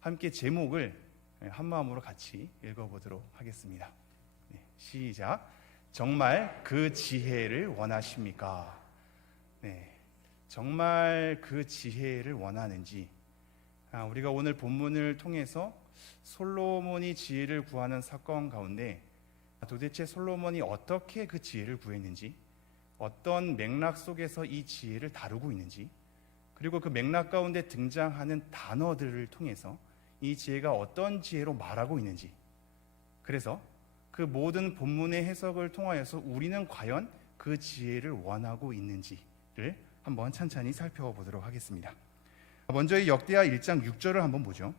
함께 제목을 한마음으로 같이 읽어보도록 하겠습니다. 시작. 정말 그 지혜를 원하십니까? 정말 그 지혜를 원하는지, 우리가 오늘 본문을 통해서 솔로몬이 지혜를 구하는 사건 가운데 도대체 솔로몬이 어떻게 그 지혜를 구했는지, 어떤 맥락 속에서 이 지혜를 다루고 있는지, 그리고 그 맥락 가운데 등장하는 단어들을 통해서 이 지혜가 어떤 지혜로 말하고 있는지, 그래서 그 모든 본문의 해석을 통하여서 우리는 과연 그 지혜를 원하고 있는지를 한번 찬찬히 살펴보도록 하겠습니다. 먼저 이 역대하 1장 6절을 한번 보죠.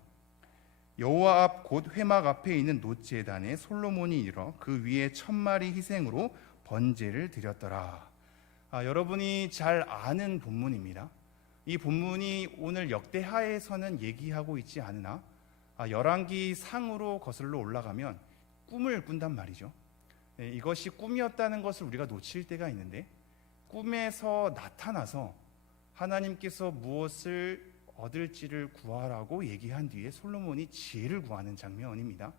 여호와 앞 곧 회막 앞에 있는 놋제단에 솔로몬이 이르러 그 위에 1000마리 희생으로 번제를 드렸더라. 여러분이 잘 아는 본문입니다. 이 본문이 오늘 역대하에서는 얘기하고 있지 않으나 열왕기 상으로 거슬러 올라가면 꿈을 꾼단 말이죠. 이것이 꿈이었다는 것을 우리가 놓칠 때가 있는데, 꿈에서 나타나서 하나님께서 무엇을 얻을지를 구하라고 얘기한 뒤에 솔로몬이 지혜를 구하는 장면입니다.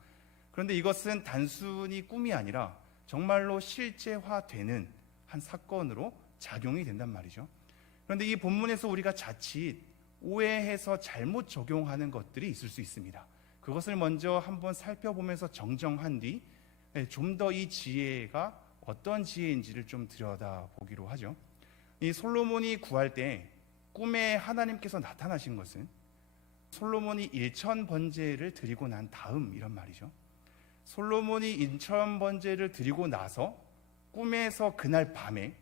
그런데 이것은 단순히 꿈이 아니라 정말로 실제화되는 한 사건으로 작용이 된단 말이죠. 그런데 이 본문에서 우리가 자칫 오해해서 잘못 적용하는 것들이 있을 수 있습니다. 그것을 먼저 한번 살펴보면서 정정한 뒤 좀 더 이 지혜가 어떤 지혜인지를 좀 들여다보기로 하죠. 이 솔로몬이 구할 때 꿈에 하나님께서 나타나신 것은 솔로몬이 1000번제를 드리고 난 다음 이런 말이죠. 솔로몬이 1000번제를 드리고 나서 꿈에서 그날 밤에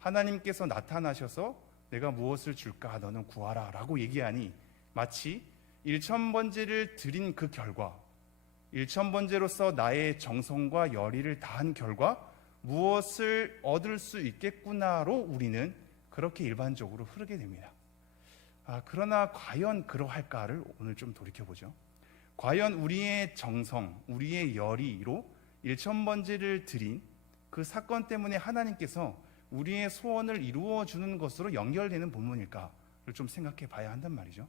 하나님께서 나타나셔서 내가 무엇을 줄까 너는 구하라 라고 얘기하니, 마치 1000번제를 드린 그 결과, 1000번제로서 나의 정성과 열의를 다한 결과 무엇을 얻을 수 있겠구나로 우리는 그렇게 일반적으로 흐르게 됩니다. 그러나 과연 그러할까를 오늘 좀 돌이켜보죠. 과연 우리의 정성, 우리의 열의로 1000번제를 드린 그 사건 때문에 하나님께서 우리의 소원을 이루어주는 것으로 연결되는 본문일까를 좀 생각해 봐야 한단 말이죠.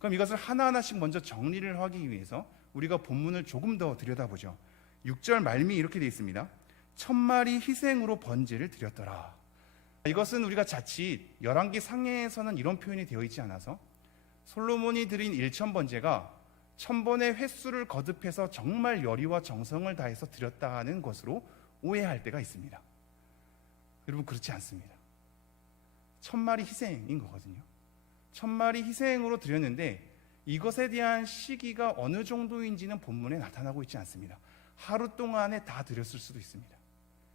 그럼 이것을 하나하나씩 먼저 정리를 하기 위해서 우리가 본문을 조금 더 들여다보죠. 6절 말미 이렇게 되어 있습니다. 1000마리 희생으로 번제를 드렸더라. 이것은 우리가 자칫 열왕기 상해에서는 이런 표현이 되어 있지 않아서 솔로몬이 드린 1000번제가 1000번의 횟수를 거듭해서 정말 열의와 정성을 다해서 드렸다는 것으로 오해할 때가 있습니다. 여러분, 그렇지 않습니다. 1000마리 희생인 거거든요. 1000마리 희생으로 드렸는데 이것에 대한 시기가 어느 정도인지는 본문에 나타나고 있지 않습니다. 하루 동안에 다 드렸을 수도 있습니다.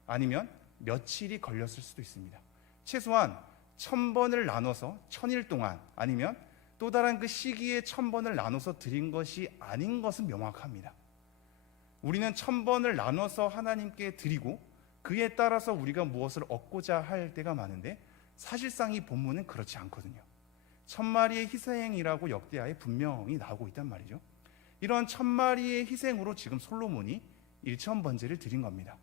아니면 며칠이 걸렸을 수도 있습니다. 최소한 1000번을 나눠서 1000일 동안, 아니면 또 다른 그 시기에 1000번을 나눠서 드린 것이 아닌 것은 명확합니다. 우리는 1000번을 나눠서 하나님께 드리고 그에 따라서 우리가 무엇을 얻고자 할 때가 많은데, 사실상 이 본문은 그렇지 않거든요. 1000마리의 희생이라고 역대하에 분명히 나오고 있단 말이죠. 이런 1000마리의 희생으로 지금 솔로몬이 1000번제를 드린 겁니다.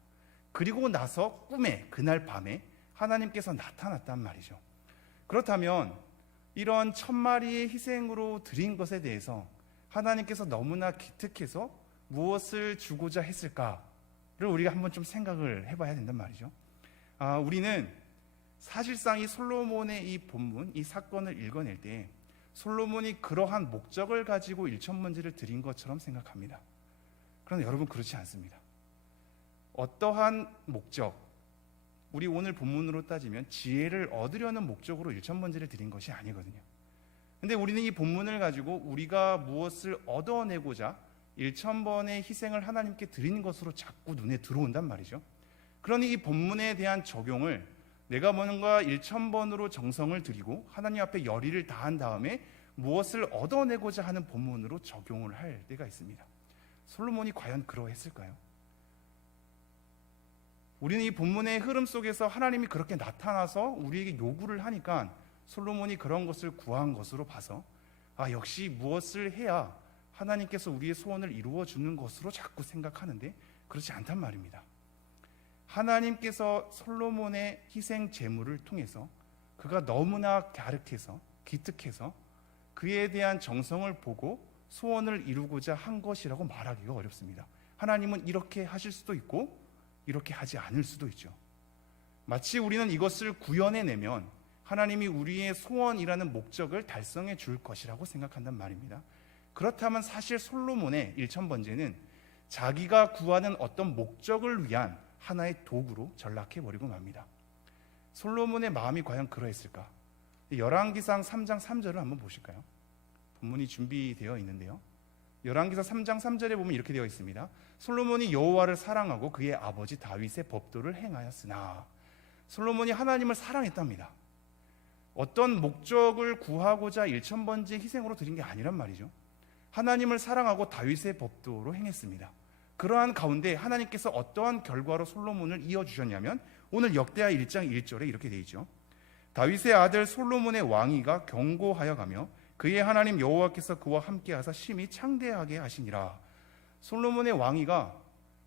그리고 나서 꿈에, 그날 밤에 하나님께서 나타났단 말이죠. 그렇다면 이런 1000마리의 희생으로 드린 것에 대해서 하나님께서 너무나 기특해서 무엇을 주고자 했을까를 우리가 한번 좀 생각을 해봐야 된단 말이죠. 우리는 사실상 이 솔로몬의 이 본문, 이 사건을 읽어낼 때 솔로몬이 그러한 목적을 가지고 1000번제를 드린 것처럼 생각합니다. 그러나 여러분, 그렇지 않습니다. 어떠한 목적, 우리 오늘 본문으로 따지면 지혜를 얻으려는 목적으로 1000번제를 드린 것이 아니거든요. 근데 우리는 이 본문을 가지고 우리가 무엇을 얻어내고자 1000번의 희생을 하나님께 드린 것으로 자꾸 눈에 들어온단 말이죠. 그러니 이 본문에 대한 적용을 내가 뭔가 1000번으로 정성을 드리고 하나님 앞에 열의를 다한 다음에 무엇을 얻어내고자 하는 본문으로 적용을 할 때가 있습니다. 솔로몬이 과연 그러했을까요? 우리는 이 본문의 흐름 속에서 하나님이 그렇게 나타나서 우리에게 요구를 하니까 솔로몬이 그런 것을 구한 것으로 봐서 역시 무엇을 해야 하나님께서 우리의 소원을 이루어 주는 것으로 자꾸 생각하는데, 그렇지 않단 말입니다. 하나님께서 솔로몬의 희생 제물을 통해서 그가 너무나 갸륵해서 기특해서 그에 대한 정성을 보고 소원을 이루고자 한 것이라고 말하기가 어렵습니다. 하나님은 이렇게 하실 수도 있고 이렇게 하지 않을 수도 있죠. 마치 우리는 이것을 구현해내면 하나님이 우리의 소원이라는 목적을 달성해 줄 것이라고 생각한단 말입니다. 그렇다면 사실 솔로몬의 일천번제는 자기가 구하는 어떤 목적을 위한 하나의 도구로 전락해버리고 맙니다. 솔로몬의 마음이 과연 그러했을까? 열왕기상 3장 3절을 한번 보실까요? 본문이 준비되어 있는데요, 열왕기상 3장 3절에 보면 이렇게 되어 있습니다. 솔로몬이 여호와를 사랑하고 그의 아버지 다윗의 법도를 행하였으나, 솔로몬이 하나님을 사랑했답니다. 어떤 목적을 구하고자 일천번제 희생으로 드린 게 아니란 말이죠. 하나님을 사랑하고 다윗의 법도로 행했습니다. 그러한 가운데 하나님께서 어떠한 결과로 솔로몬을 이어주셨냐면, 오늘 역대하 1장 1절에 이렇게 되어 있죠. 다윗의 아들 솔로몬의 왕위가 견고하여 가며 그의 하나님 여호와께서 그와 함께하사 심히 창대하게 하시니라. 솔로몬의 왕위가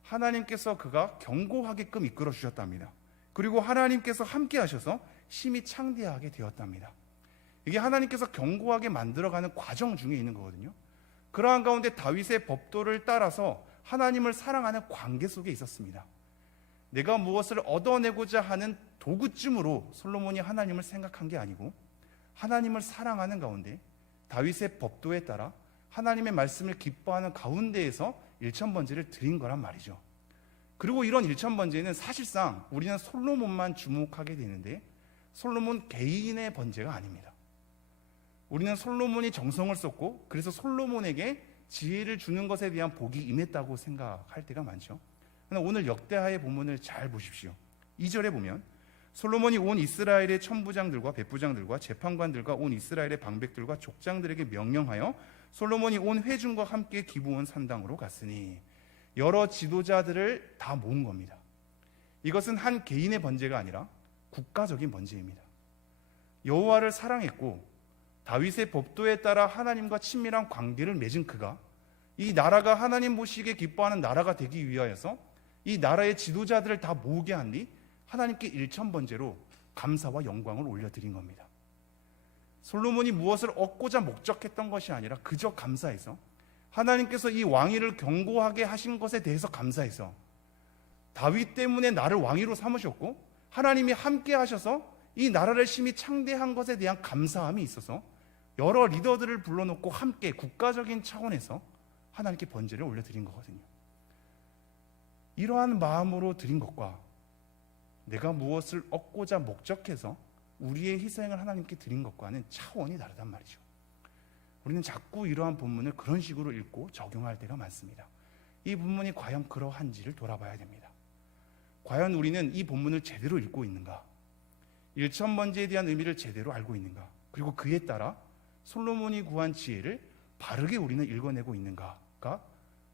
하나님께서 그가 견고하게끔 이끌어 주셨답니다. 그리고 하나님께서 함께 하셔서 심히 창대하게 되었답니다. 이게 하나님께서 견고하게 만들어가는 과정 중에 있는 거거든요. 그러한 가운데 다윗의 법도를 따라서 하나님을 사랑하는 관계 속에 있었습니다. 내가 무엇을 얻어내고자 하는 도구쯤으로 솔로몬이 하나님을 생각한 게 아니고, 하나님을 사랑하는 가운데 다윗의 법도에 따라 하나님의 말씀을 기뻐하는 가운데에서 일천번제를 드린 거란 말이죠. 그리고 이런 일천번제는 사실상 우리는 솔로몬만 주목하게 되는데, 솔로몬 개인의 번제가 아닙니다. 우리는 솔로몬이 정성을 썼고 그래서 솔로몬에게 지혜를 주는 것에 대한 복이 임했다고 생각할 때가 많죠. 그러나 오늘 역대하의 본문을 잘 보십시오. 2절에 보면 솔로몬이 온 이스라엘의 천부장들과 백부장들과 재판관들과 온 이스라엘의 방백들과 족장들에게 명령하여 솔로몬이 온 회중과 함께 기브온 산당으로 갔으니, 여러 지도자들을 다 모은 겁니다. 이것은 한 개인의 번제가 아니라 국가적인 번제입니다. 여호와를 사랑했고 다윗의 법도에 따라 하나님과 친밀한 관계를 맺은 그가 이 나라가 하나님 보시기에 기뻐하는 나라가 되기 위하여서 이 나라의 지도자들을 다 모으게 한 뒤 하나님께 일천번제로 감사와 영광을 올려드린 겁니다. 솔로몬이 무엇을 얻고자 목적했던 것이 아니라 그저 감사해서, 하나님께서 이 왕위를 견고하게 하신 것에 대해서 감사해서, 다윗 때문에 나를 왕위로 삼으셨고 하나님이 함께 하셔서 이 나라를 심히 창대한 것에 대한 감사함이 있어서 여러 리더들을 불러놓고 함께 국가적인 차원에서 하나님께 번제를 올려드린 거거든요. 이러한 마음으로 드린 것과 내가 무엇을 얻고자 목적해서 우리의 희생을 하나님께 드린 것과는 차원이 다르단 말이죠. 우리는 자꾸 이러한 본문을 그런 식으로 읽고 적용할 때가 많습니다. 이 본문이 과연 그러한지를 돌아봐야 됩니다. 과연 우리는 이 본문을 제대로 읽고 있는가? 일천번제에 대한 의미를 제대로 알고 있는가? 그리고 그에 따라 솔로몬이 구한 지혜를 바르게 우리는 읽어내고 있는가가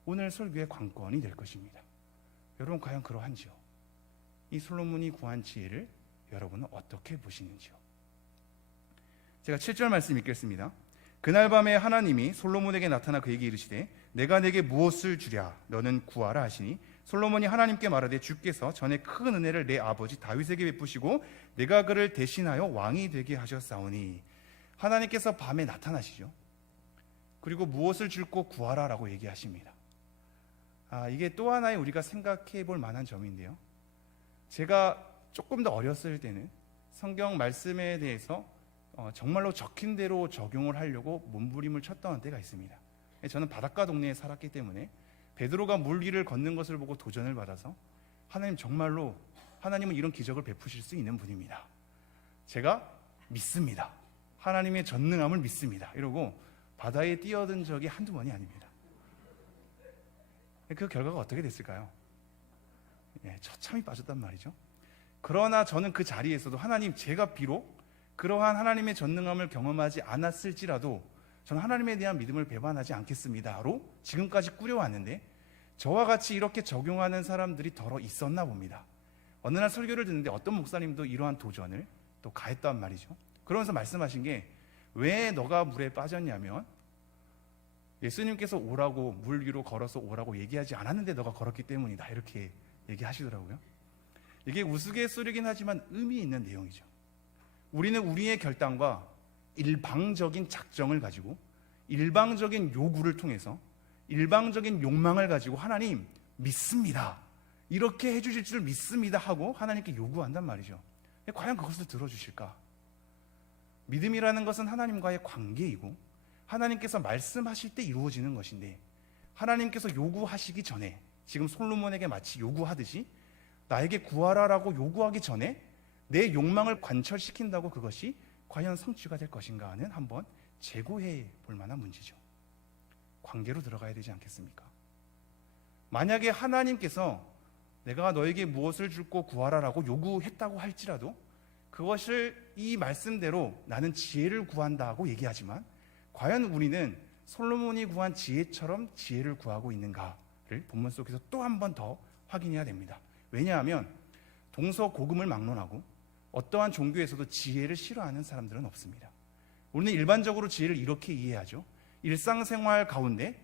오늘 설교의 관건이 될 것입니다. 여러분 과연 그러한지요? 이 솔로몬이 구한 지혜를 여러분은 어떻게 보시는지요? 제가 7절 말씀 읽겠습니다. 그날 밤에 하나님이 솔로몬에게 나타나 그에게 이르시되 내가 내게 무엇을 주랴 너는 구하라 하시니, 솔로몬이 하나님께 말하되 주께서 전에 큰 은혜를 내 아버지 다윗에게 베푸시고 내가 그를 대신하여 왕이 되게 하셨사오니. 하나님께서 밤에 나타나시죠. 그리고 무엇을 줄고 구하라라고 얘기하십니다. 이게 또 하나의 우리가 생각해 볼 만한 점인데요, 제가 조금 더 어렸을 때는 성경 말씀에 대해서 정말로 적힌 대로 적용을 하려고 몸부림을 쳤던 때가 있습니다. 저는 바닷가 동네에 살았기 때문에 베드로가 물 위를 걷는 것을 보고 도전을 받아서, 하나님 정말로 하나님은 이런 기적을 베푸실 수 있는 분입니다, 제가 믿습니다, 하나님의 전능함을 믿습니다 이러고 바다에 뛰어든 적이 한두 번이 아닙니다. 그 결과가 어떻게 됐을까요? 처참히 빠졌단 말이죠. 그러나 저는 그 자리에서도 하나님, 제가 비록 그러한 하나님의 전능함을 경험하지 않았을지라도 저는 하나님에 대한 믿음을 배반하지 않겠습니다로 지금까지 꾸려왔는데, 저와 같이 이렇게 적용하는 사람들이 더러 있었나 봅니다. 어느 날 설교를 듣는데 어떤 목사님도 이러한 도전을 또 가했단 말이죠. 그러면서 말씀하신 게, 왜 너가 물에 빠졌냐면 예수님께서 오라고, 물 위로 걸어서 오라고 얘기하지 않았는데 너가 걸었기 때문이다, 이렇게 얘기하시더라고요. 이게 우스갯소리긴 하지만 의미 있는 내용이죠. 우리는 우리의 결단과 일방적인 작정을 가지고 일방적인 요구를 통해서 일방적인 욕망을 가지고 하나님 믿습니다, 이렇게 해주실 줄 믿습니다 하고 하나님께 요구한단 말이죠. 과연 그것을 들어주실까? 믿음이라는 것은 하나님과의 관계이고 하나님께서 말씀하실 때 이루어지는 것인데, 하나님께서 요구하시기 전에, 지금 솔로몬에게 마치 요구하듯이 나에게 구하라라고 요구하기 전에 내 욕망을 관철시킨다고 그것이 과연 성취가 될 것인가 하는 한번 재고해 볼 만한 문제죠. 관계로 들어가야 되지 않겠습니까? 만약에 하나님께서 내가 너에게 무엇을 줄고 구하라라고 요구했다고 할지라도 그것을 이 말씀대로 나는 지혜를 구한다고 얘기하지만, 과연 우리는 솔로몬이 구한 지혜처럼 지혜를 구하고 있는가를 본문 속에서 또 한 번 더 확인해야 됩니다. 왜냐하면 동서고금을 막론하고 어떠한 종교에서도 지혜를 싫어하는 사람들은 없습니다. 우리는 일반적으로 지혜를 이렇게 이해하죠. 일상생활 가운데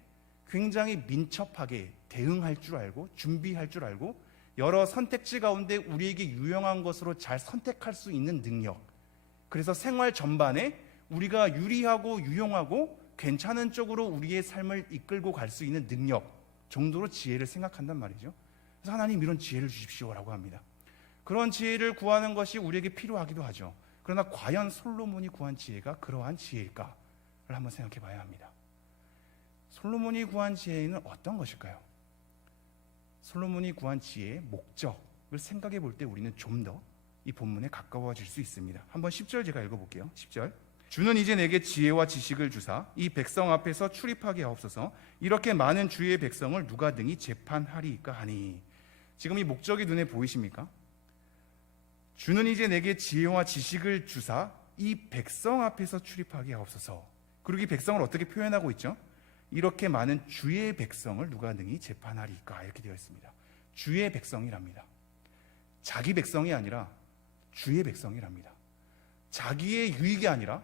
굉장히 민첩하게 대응할 줄 알고 준비할 줄 알고 여러 선택지 가운데 우리에게 유용한 것으로 잘 선택할 수 있는 능력, 그래서 생활 전반에 우리가 유리하고 유용하고 괜찮은 쪽으로 우리의 삶을 이끌고 갈 수 있는 능력 정도로 지혜를 생각한단 말이죠. 그래서 하나님 이런 지혜를 주십시오라고 합니다. 그런 지혜를 구하는 것이 우리에게 필요하기도 하죠. 그러나 과연 솔로몬이 구한 지혜가 그러한 지혜일까를 한번 생각해 봐야 합니다. 솔로몬이 구한 지혜는 어떤 것일까요? 솔로몬이 구한 지혜의 목적을 생각해 볼 때 우리는 좀 더 이 본문에 가까워질 수 있습니다. 한번 10절 제가 읽어볼게요. 10절. 주는 이제 내게 지혜와 지식을 주사 이 백성 앞에서 출입하게 하옵소서. 이렇게 많은 주의 백성을 누가 등이 재판하리이까 하니. 지금 이 목적이 눈에 보이십니까? 주는 이제 내게 지혜와 지식을 주사 이 백성 앞에서 출입하게 하옵소서. 그리고 이 백성을 어떻게 표현하고 있죠? 이렇게 많은 주의 백성을 누가 능히 재판하리까, 이렇게 되어 있습니다. 주의 백성이랍니다. 자기 백성이 아니라 주의 백성이랍니다. 자기의 유익이 아니라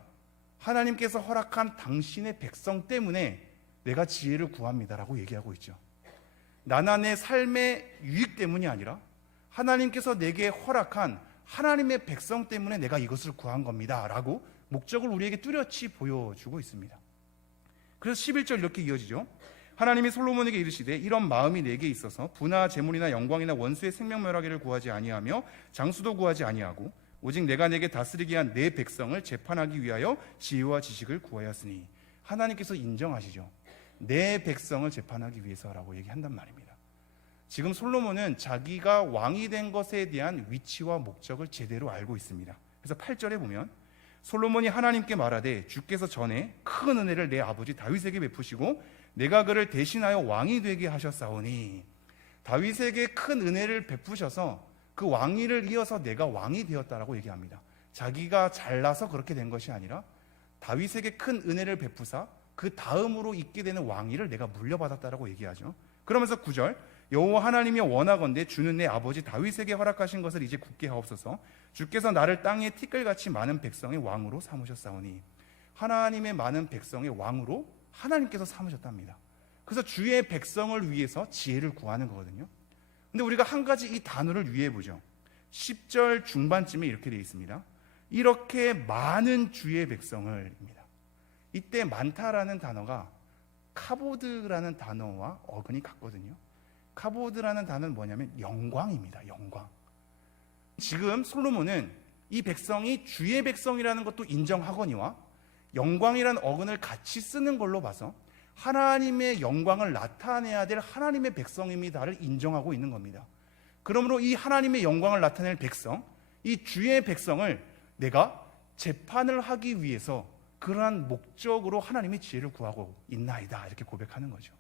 하나님께서 허락한 당신의 백성 때문에 내가 지혜를 구합니다라고 얘기하고 있죠. 나만의 삶의 유익 때문이 아니라 하나님께서 내게 허락한 하나님의 백성 때문에 내가 이것을 구한 겁니다 라고 목적을 우리에게 뚜렷이 보여주고 있습니다. 그래서 11절 이렇게 이어지죠. 하나님이 솔로몬에게 이르시되 이런 마음이 내게 있어서 부나 재물이나 영광이나 원수의 생명멸하기를 구하지 아니하며 장수도 구하지 아니하고 오직 내가 내게 다스리게 한 내 백성을 재판하기 위하여 지혜와 지식을 구하였으니. 하나님께서 인정하시죠. 내 백성을 재판하기 위해서라고 얘기한단 말입니다. 지금 솔로몬은 자기가 왕이 된 것에 대한 위치와 목적을 제대로 알고 있습니다. 그래서 8절에 보면 솔로몬이 하나님께 말하되 주께서 전에 큰 은혜를 내 아버지 다윗에게 베푸시고 내가 그를 대신하여 왕이 되게 하셨사오니. 다윗에게 큰 은혜를 베푸셔서 그 왕위를 이어서 내가 왕이 되었다라고 얘기합니다. 자기가 잘나서 그렇게 된 것이 아니라 다윗에게 큰 은혜를 베푸사 그 다음으로 있게 되는 왕위를 내가 물려받았다라고 얘기하죠. 그러면서 9절 여호와 하나님이 원하건대 주는 내 아버지 다윗에게 허락하신 것을 이제 굳게 하옵소서. 주께서 나를 땅의 티끌같이 많은 백성의 왕으로 삼으셨사오니. 하나님의 많은 백성의 왕으로 하나님께서 삼으셨답니다. 그래서 주의 백성을 위해서 지혜를 구하는 거거든요. 근데 우리가 한 가지 이 단어를 유의해 보죠. 10절 중반쯤에 이렇게 되어 있습니다. 이렇게 많은 주의 백성을입니다. 이때 많다라는 단어가 카보드라는 단어와 어근이 같거든요. 카보드라는 단어는 뭐냐면 영광입니다. 영광. 지금 솔로몬은 이 백성이 주의 백성이라는 것도 인정하거니와 영광이라는 어근을 같이 쓰는 걸로 봐서 하나님의 영광을 나타내야 될 하나님의 백성입니다를 인정하고 있는 겁니다. 그러므로 이 하나님의 영광을 나타낼 백성, 이 주의 백성을 내가 재판을 하기 위해서 그러한 목적으로 하나님의 지혜를 구하고 있나이다, 이렇게 고백하는 거죠.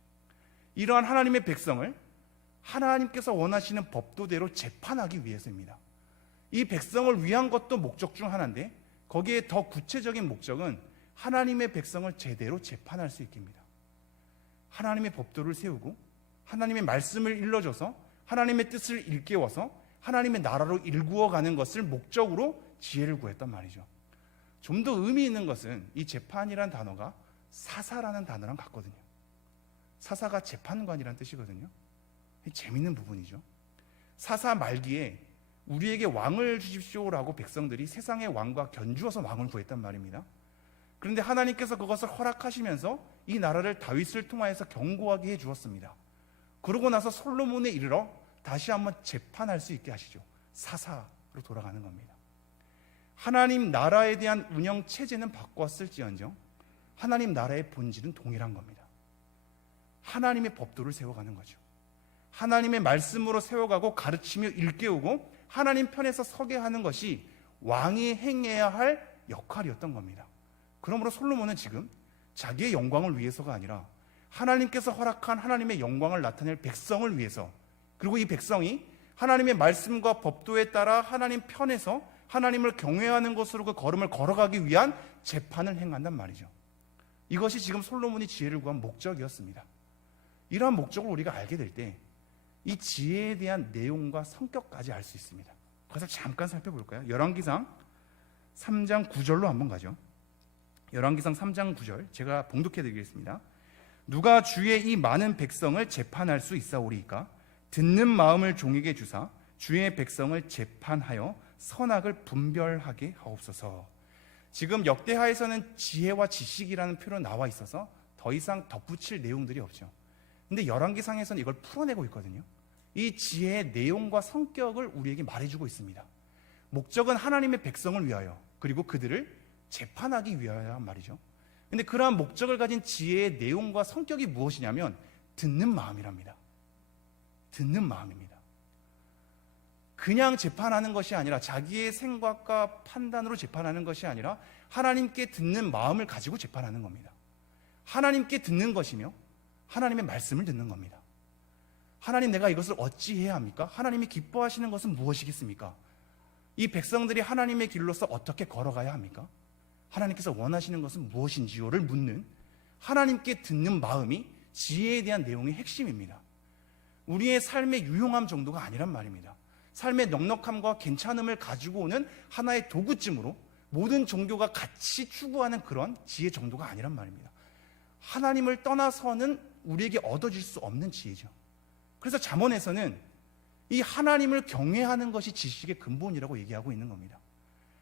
이러한 하나님의 백성을 하나님께서 원하시는 법도대로 재판하기 위해서입니다. 이 백성을 위한 것도 목적 중 하나인데 거기에 더 구체적인 목적은 하나님의 백성을 제대로 재판할 수 있게입니다. 하나님의 법도를 세우고 하나님의 말씀을 일러줘서 하나님의 뜻을 일깨워서 하나님의 나라로 일구어가는 것을 목적으로 지혜를 구했단 말이죠. 좀 더 의미 있는 것은 이 재판이라는 단어가 사사라는 단어랑 같거든요. 사사가 재판관이라는 뜻이거든요. 재밌는 부분이죠. 사사 말기에 우리에게 왕을 주십시오라고 백성들이 세상의 왕과 견주어서 왕을 구했단 말입니다. 그런데 하나님께서 그것을 허락하시면서 이 나라를 다윗을 통하여서 견고하게 해 주었습니다. 그러고 나서 솔로몬에 이르러 다시 한번 재판할 수 있게 하시죠. 사사로 돌아가는 겁니다. 하나님 나라에 대한 운영 체제는 바꿨을지언정 하나님 나라의 본질은 동일한 겁니다. 하나님의 법도를 세워가는 거죠. 하나님의 말씀으로 세워가고 가르치며 일깨우고 하나님 편에서 서게 하는 것이 왕이 행해야 할 역할이었던 겁니다. 그러므로 솔로몬은 지금 자기의 영광을 위해서가 아니라 하나님께서 허락한 하나님의 영광을 나타낼 백성을 위해서, 그리고 이 백성이 하나님의 말씀과 법도에 따라 하나님 편에서 하나님을 경외하는 것으로 그 걸음을 걸어가기 위한 재판을 행한단 말이죠. 이것이 지금 솔로몬이 지혜를 구한 목적이었습니다. 이러한 목적을 우리가 알게 될 때 이 지혜에 대한 내용과 성격까지 알 수 있습니다. 그래서 잠깐 살펴볼까요? 열왕기상 3장 9절로 한번 가죠. 열왕기상 3장 9절 제가 봉독해 드리겠습니다. 누가 주의 이 많은 백성을 재판할 수 있사오리이까? 듣는 마음을 종에게 주사 주의 백성을 재판하여 선악을 분별하게 하옵소서. 지금 역대하에서는 지혜와 지식이라는 표로 나와 있어서 더 이상 덧붙일 내용들이 없죠. 근데 열왕기상에서는 이걸 풀어내고 있거든요. 이 지혜의 내용과 성격을 우리에게 말해주고 있습니다. 목적은 하나님의 백성을 위하여, 그리고 그들을 재판하기 위하여 말이죠. 근데 그러한 목적을 가진 지혜의 내용과 성격이 무엇이냐면 듣는 마음이랍니다. 듣는 마음입니다. 그냥 재판하는 것이 아니라 자기의 생각과 판단으로 재판하는 것이 아니라 하나님께 듣는 마음을 가지고 재판하는 겁니다. 하나님께 듣는 것이며 하나님의 말씀을 듣는 겁니다. 하나님, 내가 이것을 어찌해야 합니까? 하나님이 기뻐하시는 것은 무엇이겠습니까? 이 백성들이 하나님의 길로서 어떻게 걸어가야 합니까? 하나님께서 원하시는 것은 무엇인지요를 묻는 하나님께 듣는 마음이 지혜에 대한 내용의 핵심입니다. 우리의 삶의 유용함 정도가 아니란 말입니다. 삶의 넉넉함과 괜찮음을 가지고 오는 하나의 도구쯤으로 모든 종교가 같이 추구하는 그런 지혜 정도가 아니란 말입니다. 하나님을 떠나서는 우리에게 얻어질 수 없는 지혜죠. 그래서 잠언에서는 이 하나님을 경외하는 것이 지식의 근본이라고 얘기하고 있는 겁니다.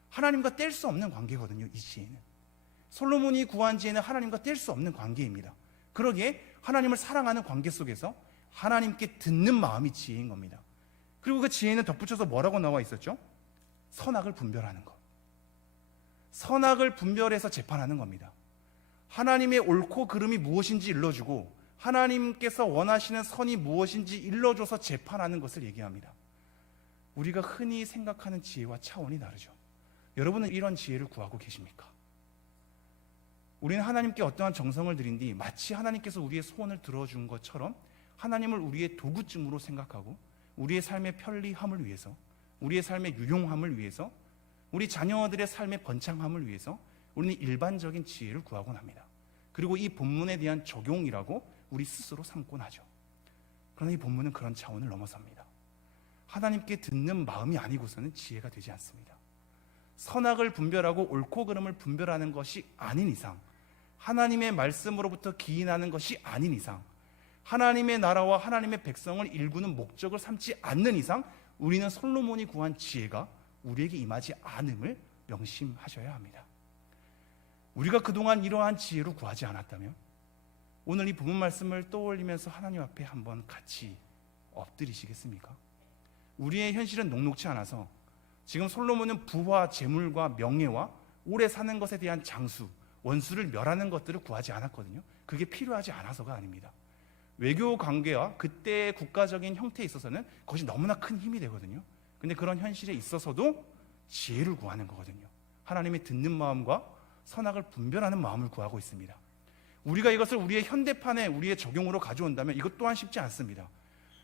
하나님과 뗄 수 없는 관계거든요. 이 지혜는, 솔로몬이 구한 지혜는 하나님과 뗄 수 없는 관계입니다. 그러기에 하나님을 사랑하는 관계 속에서 하나님께 듣는 마음이 지혜인 겁니다. 그리고 그 지혜는 덧붙여서 뭐라고 나와 있었죠? 선악을 분별하는 것. 선악을 분별해서 재판하는 겁니다. 하나님의 옳고 그름이 무엇인지 일러주고 하나님께서 원하시는 선이 무엇인지 일러줘서 재판하는 것을 얘기합니다. 우리가 흔히 생각하는 지혜와 차원이 다르죠. 여러분은 이런 지혜를 구하고 계십니까? 우리는 하나님께 어떠한 정성을 들인 뒤 마치 하나님께서 우리의 소원을 들어준 것처럼 하나님을 우리의 도구쯤으로 생각하고 우리의 삶의 편리함을 위해서, 우리의 삶의 유용함을 위해서, 우리 자녀들의 삶의 번창함을 위해서 우리는 일반적인 지혜를 구하곤 합니다. 그리고 이 본문에 대한 적용이라고 우리 스스로 삼곤 하죠. 그러나 이 본문은 그런 차원을 넘어섭니다. 하나님께 듣는 마음이 아니고서는 지혜가 되지 않습니다. 선악을 분별하고 옳고 그름을 분별하는 것이 아닌 이상, 하나님의 말씀으로부터 기인하는 것이 아닌 이상, 하나님의 나라와 하나님의 백성을 일구는 목적을 삼지 않는 이상 우리는 솔로몬이 구한 지혜가 우리에게 임하지 않음을 명심하셔야 합니다. 우리가 그동안 이러한 지혜로 구하지 않았다면 오늘 이 본문 말씀을 떠올리면서 하나님 앞에 한번 같이 엎드리시겠습니까? 우리의 현실은 녹록지 않아서 지금 솔로몬은 부와 재물과 명예와 오래 사는 것에 대한 장수, 원수를 멸하는 것들을 구하지 않았거든요. 그게 필요하지 않아서가 아닙니다. 외교 관계와 그때의 국가적인 형태에 있어서는 그것이 너무나 큰 힘이 되거든요. 근데 그런 현실에 있어서도 지혜를 구하는 거거든요. 하나님의 듣는 마음과 선악을 분별하는 마음을 구하고 있습니다. 우리가 이것을 우리의 현대판에 우리의 적용으로 가져온다면 이것 또한 쉽지 않습니다.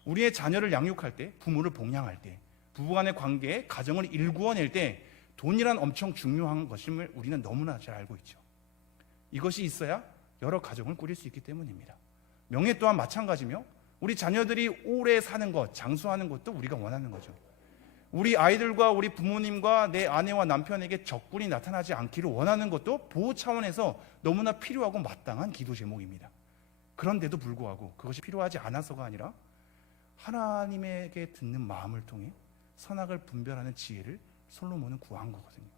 우리의 자녀를 양육할 때, 부모를 봉양할 때, 부부간의 관계에 가정을 일구어낼 때 돈이란 엄청 중요한 것임을 우리는 너무나 잘 알고 있죠. 이것이 있어야 여러 가정을 꾸릴 수 있기 때문입니다. 명예 또한 마찬가지며 우리 자녀들이 오래 사는 것, 장수하는 것도 우리가 원하는 거죠. 우리 아이들과 우리 부모님과 내 아내와 남편에게 적군이 나타나지 않기를 원하는 것도 보호 차원에서 너무나 필요하고 마땅한 기도 제목입니다. 그런데도 불구하고 그것이 필요하지 않아서가 아니라 하나님에게 듣는 마음을 통해 선악을 분별하는 지혜를 솔로몬은 구한 거거든요.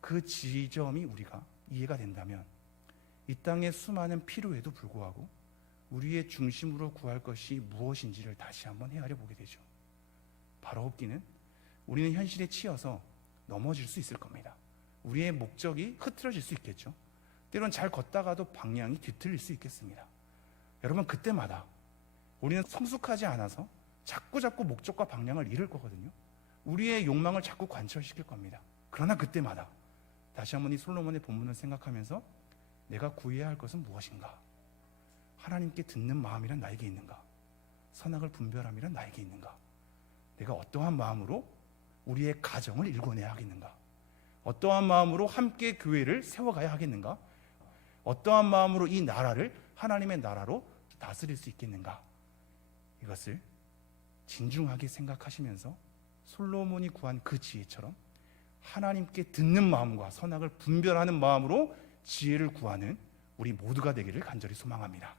그 지점이 우리가 이해가 된다면 이 땅의 수많은 필요에도 불구하고 우리의 중심으로 구할 것이 무엇인지를 다시 한번 헤아려 보게 되죠. 바로 없기는 우리는 현실에 치여서 넘어질 수 있을 겁니다. 우리의 목적이 흐트러질 수 있겠죠. 때론 잘 걷다가도 방향이 뒤틀릴 수 있겠습니다. 여러분, 그때마다 우리는 성숙하지 않아서 자꾸 목적과 방향을 잃을 거거든요. 우리의 욕망을 자꾸 관철시킬 겁니다. 그러나 그때마다 다시 한번 이 솔로몬의 본문을 생각하면서 내가 구해야 할 것은 무엇인가? 하나님께 듣는 마음이란 나에게 있는가? 선악을 분별함이란 나에게 있는가? 내가 어떠한 마음으로 우리의 가정을 일궈내야 하겠는가? 어떠한 마음으로 함께 교회를 세워가야 하겠는가? 어떠한 마음으로 이 나라를 하나님의 나라로 다스릴 수 있겠는가? 이것을 진중하게 생각하시면서 솔로몬이 구한 그 지혜처럼 하나님께 듣는 마음과 선악을 분별하는 마음으로 지혜를 구하는 우리 모두가 되기를 간절히 소망합니다.